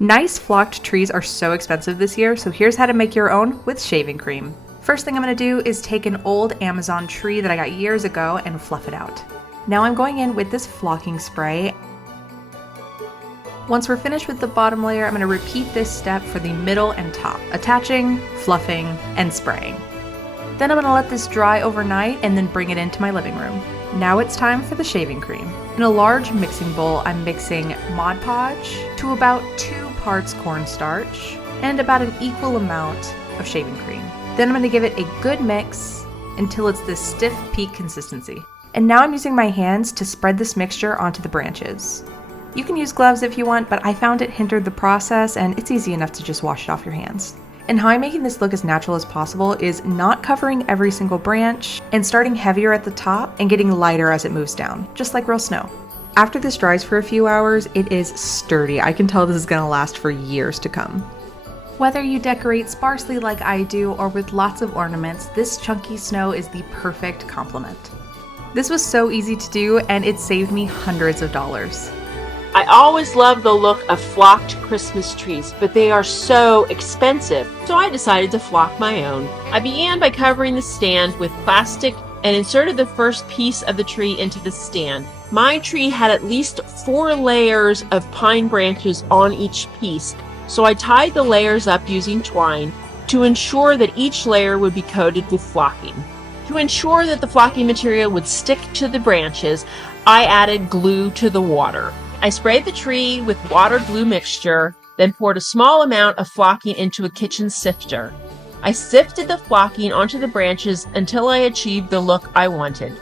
Nice flocked trees are so expensive this year, so here's how to make your own with shaving cream. First thing I'm going to do is take an old Amazon tree that I got years ago and fluff it out. Now I'm going in with this flocking spray. Once we're finished with the bottom layer, I'm going to repeat this step for the middle and top, attaching, fluffing, and spraying. Then I'm going to let this dry overnight and then bring it into my living room. Now it's time for the shaving cream. In a large mixing bowl, I'm mixing Mod Podge to about 2 parts cornstarch and about an equal amount of shaving cream. Then I'm going to give it a good mix until it's this stiff peak consistency. And now I'm using my hands to spread this mixture onto the branches. You can use gloves if you want, but I found it hindered the process and it's easy enough to just wash it off your hands. And how I'm making this look as natural as possible is not covering every single branch and starting heavier at the top and getting lighter as it moves down, just like real snow. After this dries for a few hours, it is sturdy. I can tell this is going to last for years to come. Whether you decorate sparsely like I do or with lots of ornaments, this chunky snow is the perfect complement. This was so easy to do and it saved me hundreds of dollars. I always love the look of flocked Christmas trees, but they are so expensive, so I decided to flock my own. I began by covering the stand with plastic and inserted the first piece of the tree into the stand. My tree had at least 4 layers of pine branches on each piece, so I tied the layers up using twine to ensure that each layer would be coated with flocking. To ensure that the flocking material would stick to the branches, I added glue to the water. I sprayed the tree with water glue mixture, then poured a small amount of flocking into a kitchen sifter. I sifted the flocking onto the branches until I achieved the look I wanted.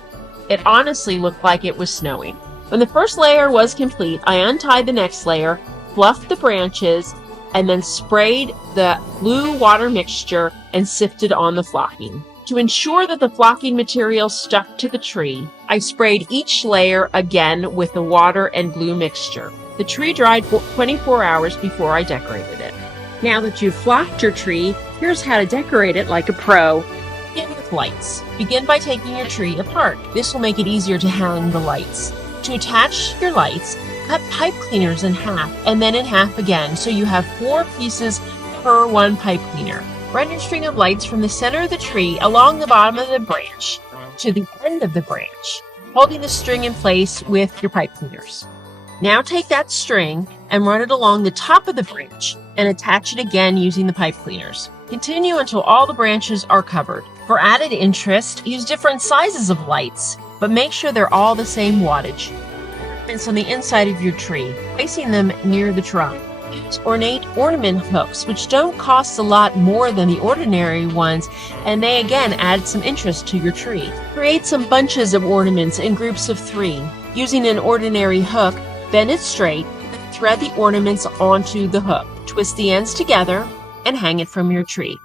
It honestly looked like it was snowing. When the first layer was complete, I untied the next layer, fluffed the branches, and then sprayed the glue water mixture and sifted on the flocking. To ensure that the flocking material stuck to the tree, I sprayed each layer again with the water and glue mixture. The tree dried for 24 hours before I decorated it. Now that you've flocked your tree, here's how to decorate it like a pro. Begin with lights. Begin by taking your tree apart. This will make it easier to hang the lights. To attach your lights, cut pipe cleaners in half and then in half again so you have 4 pieces per 1 pipe cleaner. Run your string of lights from the center of the tree along the bottom of the branch to the end of the branch, holding the string in place with your pipe cleaners. Now take that string and run it along the top of the branch and attach it again using the pipe cleaners. Continue until all the branches are covered. For added interest, use different sizes of lights, but make sure they're all the same wattage. Ornaments on the inside of your tree, placing them near the trunk. Use ornate ornament hooks, which don't cost a lot more than the ordinary ones, and they again add some interest to your tree. Create some bunches of ornaments in groups of 3. Using an ordinary hook, bend it straight, and thread the ornaments onto the hook. Twist the ends together and hang it from your tree.